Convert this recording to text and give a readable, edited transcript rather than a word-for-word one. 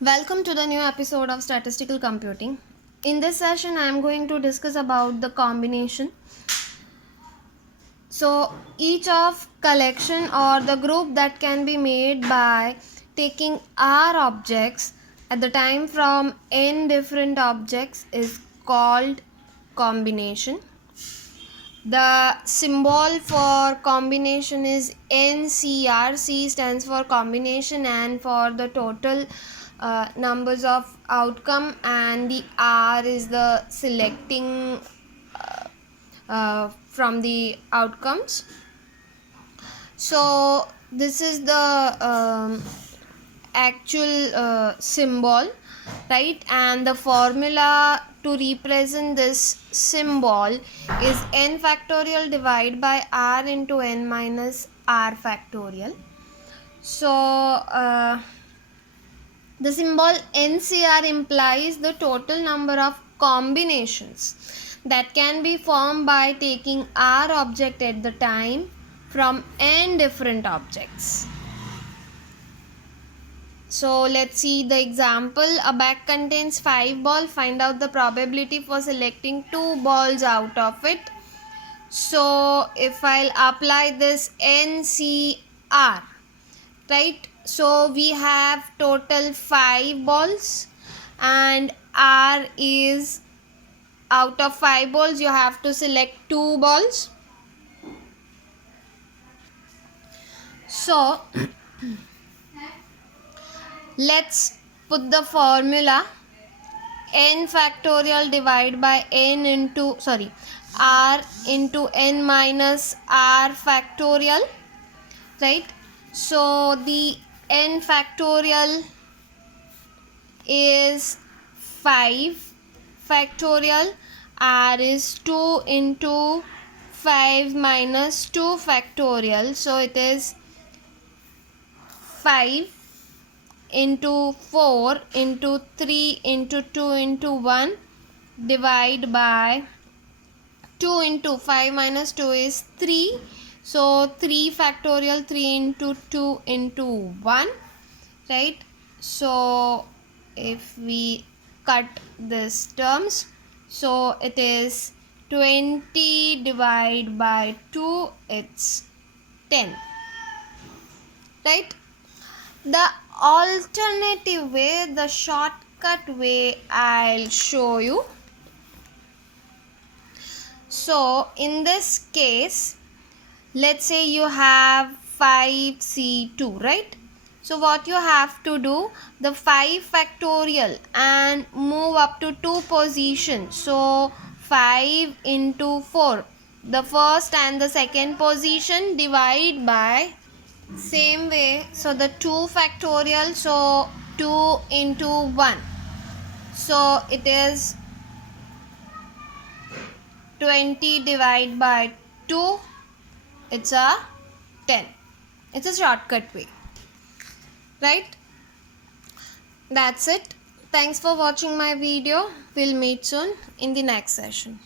Welcome to the new episode of Statistical Computing. In this session, I am going to discuss about the combination. So, each of collection or the group that can be made by taking R objects at the time from n different objects is called combination. The symbol for combination is NCR. C stands for combination and for the total numbers of outcome, and the R is the selecting from the outcomes. So this is the actual symbol, right? And the formula to represent this symbol is n factorial divided by r into n minus r factorial. So the symbol NCR implies the total number of combinations that can be formed by taking R object at the time from n different objects. So let's see the example. A bag contains 5 balls. Find out the probability for selecting 2 balls out of it. So if I'll apply this NCR, right? So we have total 5 balls and R is, out of 5 balls you have to select 2 balls. So let's put the formula n factorial divided by r into n minus r factorial, right? So the n factorial is 5 factorial, r is 2 into 5 minus 2 factorial, so it is 5 into 4 into 3 into 2 into 1 divide by 2 into 5 minus 2 is 3. So 3 factorial, 3 into 2 into 1, right? So if we cut these terms, so it is 20 divided by 2, it's 10, right? The alternative way, the shortcut way, I'll show you. So in this case, let's say you have 5C2, right? So what you have to do, the 5 factorial and move up to 2 positions. So 5 into 4, the first and the second position, divide by same way. So the 2 factorial, so 2 into 1. So it is 20 divided by 2. It's a 10. It's a shortcut way, right? That's it. Thanks for watching my video. We'll meet soon in the next session.